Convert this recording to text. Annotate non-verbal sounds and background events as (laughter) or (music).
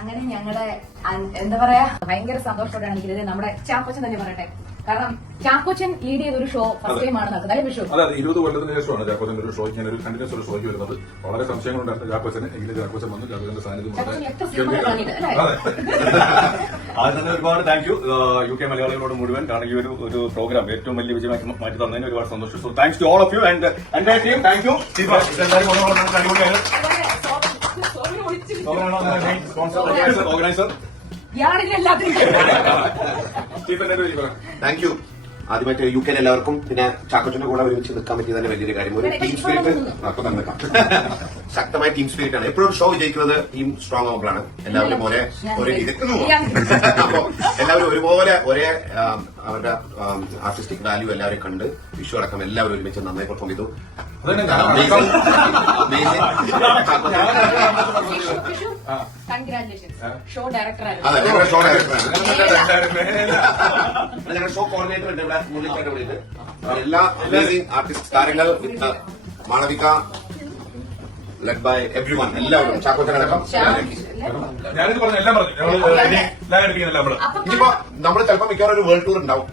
അങ്ങനെ ഞങ്ങളുടെ എന്താ പറയാ ഭയങ്കര സന്തോഷത്തോടെയാണ് ഇരിക്കുന്നത്. നമ്മുടെ ചാക്കോച്ചൻ തന്നെ പറയട്ടെ. കാരണം ചാക്കോച്ചൻ ലീഡ് ചെയ്ത ഒരു ഷോ ഫസ്റ്റ് ടൈം ആണ് നടക്കുന്നത് അല്ലെ അതെ അതെ. ഇരുപത് കൊല്ലത്തിന് ശേഷമാണ് ചാക്കോച്ചൻ ഒരു ഷോ ഞാൻ ഒരു കണ്ടിന്യൂസ് ഒരു ഷോയ്ക്ക് വരുന്നത്. വളരെ സംശയങ്ങളുണ്ടായിരുന്നു ചാക്കോച്ചന്. എങ്കിലും ചാക്കോച്ചൻ വന്നു ചാക്കോച്ചന്റെ സാന്നിധ്യം (laughs) ആദ്യം തന്നെ ഒരുപാട് താങ്ക് യു യു കെ മലയാളികളോട് മുഴുവൻ കാരണം ഈ ഒരു ഒരു പ്രോഗ്രാം ഏറ്റവും വലിയ വിജയമാക്കി മാറ്റി തന്നതിന് ഒരുപാട് സന്തോഷം. So thanks to all of you and എന്റെ team thank you organiser thank you ആദ്യമായിട്ട് യു കെയിൽ എല്ലാവർക്കും പിന്നെ ചാക്കോച്ചന്റെ കൂടെ ഒരുമിച്ച് നിൽക്കാൻ പറ്റിയ തന്നെ വലിയൊരു കാര്യം. ഒരു ടീം സ്പിരിറ്റ് അപ്പൊ തന്നെ. (laughs) ശക്തമായ ടീം സ്പിരിറ്റ് ആണ്. എപ്പോഴും ഷോ വിജയിക്കുന്നത് ടീം സ്ട്രോങ് ആവുമ്പോഴാണ്. എല്ലാവരും ഒരേ ഒരേ ഇത് (laughs) അപ്പൊ എല്ലാവരും ഒരുപോലെ ഒരേ അവരുടെ ആർട്ടിസ്റ്റിക് വാല്യൂ എല്ലാവരും കണ്ട് വിഷു അടക്കം എല്ലാവരും ഒരുമിച്ച് നന്നായി പെർഫോം ചെയ്തു. കൺഗ്രാറ്റുലേഷൻസ് ഷോ ഡയറക്ടറാണ് അതെ ഞങ്ങളുടെ ഷോ കോർഡിനേറ്റർ ഉണ്ട് ഇവിടെ ഉണ്ട്. എല്ലാ അമേസിംഗ് ആർട്ടിസ്റ്റ് താരങ്ങൾ with Malavika led by everyone എല്ലാവരും ചാക്കോച്ചനടക്കം ഞാനിത് പറഞ്ഞു എല്ലാം പറഞ്ഞു. ഇനിയിപ്പോ നമ്മൾ ചിലപ്പോൾ മിക്കവാറും ഒരു വേൾഡ് ടൂർ ഉണ്ടാവും!